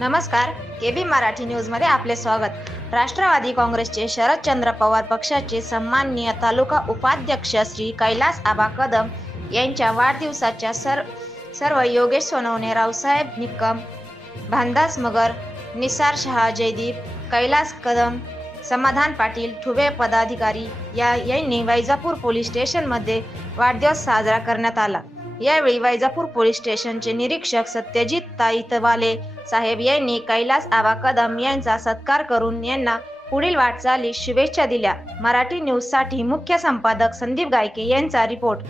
नमस्कार, केबी मराठी न्यूजमध्ये आपले स्वागत। राष्ट्रवादी काँग्रेसचे शरदचंद्र पवार पक्षाचे सन्माननीय तालुका उपाध्यक्ष श्री कैलास आबा कदम यांच्या वाढदिवसाच्या सर्व योगेश सोनवणे, रावसाहेब निकम, भानदास मगर, निसार शहा, जयदीप, कैलास कदम, समाधान पाटील, ठुबे पदाधिकारी यांनी वैजापूर पोलीस स्टेशनमध्ये वाढदिवस साजरा करण्यात आला। यावेळी वैजापूर पोलीस स्टेशनचे निरीक्षक सत्यजित ताईतवाले साहेब यांनी कैलास आबा कदम यांचा सत्कार करून यांना पुढील वाटचालीस शुभेच्छा दिल्या। मराठी न्यूजसाठी मुख्य संपादक संदीप गायके यांचा रिपोर्ट।